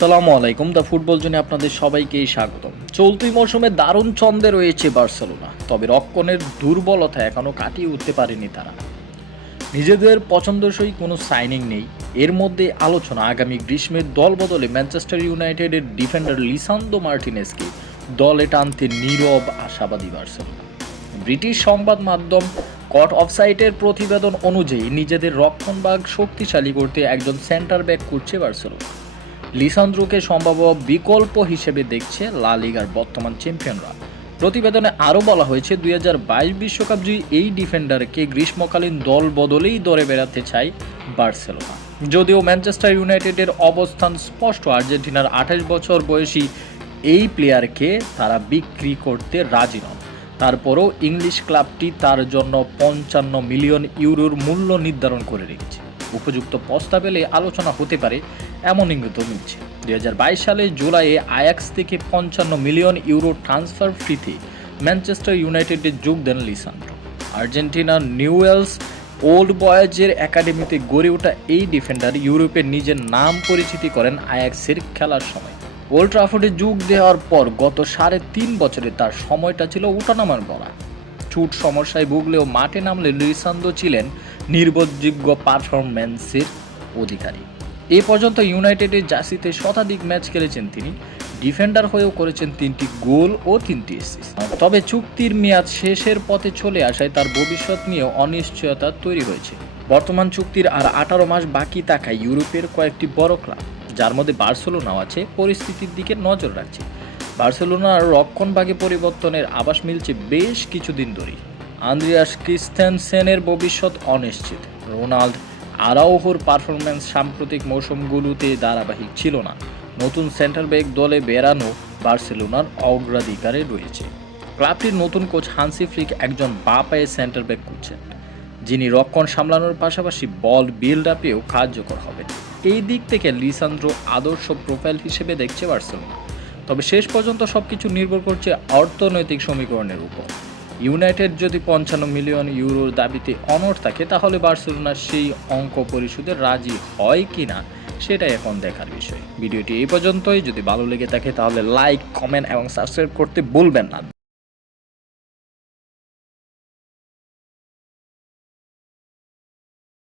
সালামু আলাইকুম, the football জোনে আপনাদের সবাইকেই স্বাগতম। চলতি মৌসুমে দারুণ ছন্দে রয়েছে বার্সেলোনা, তবে রক্ষণের দুর্বলতা এখনও কাটিয়ে উঠতে পারেনি তারা। নিজেদের পছন্দসই কোনো সাইনিং নেই। এর মধ্যে আলোচনা আগামী গ্রীষ্মের দল বদলে ম্যানচেস্টার ইউনাইটেডের ডিফেন্ডার লিসান্দ্রো মার্টিনেজকে দলে টানতে নীরব আশাবাদী বার্সেলোনা। ব্রিটিশ সংবাদ মাধ্যম কট অফসাইটের প্রতিবেদন অনুযায়ী নিজেদের রক্ষণভাগ শক্তিশালী করতে একজন সেন্টার ব্যাক করছে বার্সেলোনা। লিসান্দ্রোকে সম্ভাব্য বিকল্প হিসেবে দেখছে লা লিগার বর্তমান চ্যাম্পিয়নরা। প্রতিবেদনে আরও বলা হয়েছে 2022 বিশ্বকাপ জয়ী এই ডিফেন্ডারকে গ্রীষ্মকালীন দল বদলেই দরে বেড়াতে চায় বার্সেলোনা। যদিও ম্যানচেস্টার ইউনাইটেডের অবস্থান স্পষ্ট, আর্জেন্টিনার 28 বছর বয়সী এই প্লেয়ারকে তারা বিক্রি করতে রাজি নন। তারপরও ইংলিশ ক্লাবটি তার জন্য 55 মিলিয়ন ইউরোর মূল্য নির্ধারণ করে রেখেছে। উপযুক্ত প্রস্তাব এলে আলোচনা হতে পারে এমন ইঙ্গিত মিলছে। 2022 সালে জুলাইয়ে আয়াক্স থেকে 55 মিলিয়ন ইউরো ট্রান্সফার ফিতে ম্যানচেস্টার ইউনাইটেডে যোগ দেন লিসান্দ্রো। আর্জেন্টিনার নিউয়েলস ওল্ড বয়েজের একাডেমিতে গড়ে ওঠা এই ডিফেন্ডার ইউরোপে নিজের নাম পরিচিতি করেন আয়াক্সের খেলার সময়। ওল্ড ট্রাফোর্ডে যোগ দেওয়ার পর গত 3.5 বছরে তার সময়টা ছিল উঠানামার গড়া। চোট সমস্যায় ভুগলেও মাঠে নামলে লিসান্দ্রো ছিলেন নির্ভরযোগ্য পারফরম্যান্সের অধিকারী। এ পর্যন্ত ইউনাইটেডের জার্সিতে শতাধিক ম্যাচ খেলেছেন তিনি। ডিফেন্ডার হয়েও করেছেন 3টি গোল ও 3টি অ্যাসিস্ট। তবে চুক্তির মেয়াদ শেষের পথে চলে আসায় তার ভবিষ্যৎ নিয়ে অনিশ্চয়তা তৈরি হয়েছে। বর্তমান চুক্তির আর 18 মাস বাকি থাকায় ইউরোপের কয়েকটি বড় ক্লাব, যার মধ্যে বার্সেলোনাও আছে, পরিস্থিতির দিকে নজর রাখছে। বার্সেলোনার রক্ষণভাগে পরিবর্তনের আভাস মিলছে বেশ কিছুদিন ধরেই। আন্দ্রিয়াস ক্রিস্টেনসেনের ভবিষ্যৎ অনিশ্চিত। রোনাল্ড আরাউহোর পারফরম্যান্স সাম্প্রতিক মৌসুমগুলোতে ধারাবাহিক ছিল না। নতুন সেন্টার ব্যাক দলে বেরানো বার্সেলোনার অগ্রাধিকারে রয়েছে। ক্লাবটির নতুন কোচ হান্সি ফ্লিক একজন বাঁ পায়ে সেন্টার ব্যাক করছেন, যিনি রক্ষণ সামলানোর পাশাপাশি বল বিল্ড আপেও কার্যকর হবেন। এই দিক থেকে লিসান্দ্রো আদর্শ প্রোফাইল হিসেবে দেখছে বার্সেলোনা। তবে শেষ পর্যন্ত সবকিছু নির্ভর করছে অর্থনৈতিক সমীকরণের উপর। ইউনাইটেড যদি 55 মিলিয়ন ইউরোর দাবিতে অনড় থাকে, তাহলে বার্সেলোনা সেই অঙ্ক পরিশোধে রাজি হয় কিনা সেটাই এখন দেখার বিষয়। ভিডিওটি এই পর্যন্তই। যদি ভালো লেগে থাকে তাহলে লাইক, কমেন্ট এবং সাবস্ক্রাইব করতে ভুলবেন না।